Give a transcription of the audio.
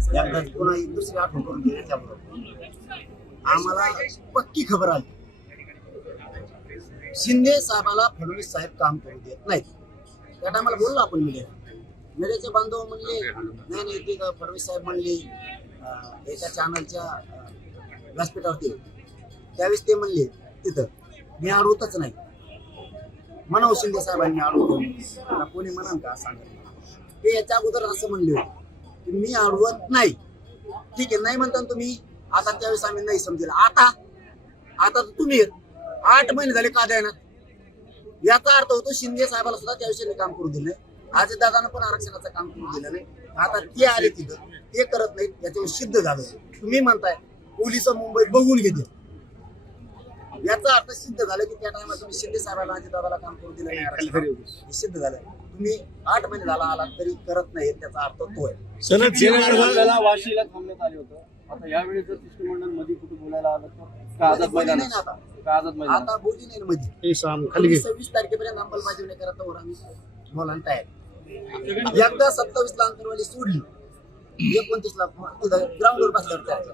एकदा पुन्हा एक दुसरी आठवण करून दिली त्याबरोबर आम्हाला पक्की खबर आली शिंदे साहेबाला फडणवीस साहेब काम करू देत नाहीत. त्या टायमाला बोललो आपण मीडियाचे बांधव म्हणले नाही ते फडणवीस साहेब म्हणले एका चॅनलच्या व्यासपीठावरती त्यावेळेस ते म्हणले तिथं मी अडवतच नाही म्हणावं शिंदे साहेबांनी अडवतो कोणी म्हणाल का सांगा ते याच्या अगोदर असं म्हणले होते की मी अडवत नाही. ठीक आहे नाही म्हणता तुम्ही आता त्यावेळेस आम्ही नाही समजेल आता तुम्ही 8 महिने झाले का द्यायना याचा अर्थ होतो शिंदे साहेबाला सुद्धा त्याविषयी काम करू दिलं आज दादानं पण आरक्षणाचं काम करू दिलं नाही. आता ते आले तिथं ते करत नाहीत याच्यावर सिद्ध झालं. तुम्ही म्हणताय पोलिस मुंबईत बघून घेते याचा अर्थ सिद्ध झालं की त्या टायमाला तुम्ही शिंदे साहेबांना दादाला काम करू दिलं नाही सिद्ध झालं. तुम्ही 8 महिने झाला आलात तरी करत नाही त्याचा अर्थ तो आहे. वाशीला थांबण्यात आले होतं. आता यावेळी जर शिष्टमंडळ मध्ये कुठे बोलायला आलं तर आता बोली नाही मध्ये 26 तारखेपर्यंत अंमलबजावणी करता आम्ही बोलायला तयार. एकदा 27 ला अंतरवाली सोडली 29 ला ग्राउंडवर बसल्यावर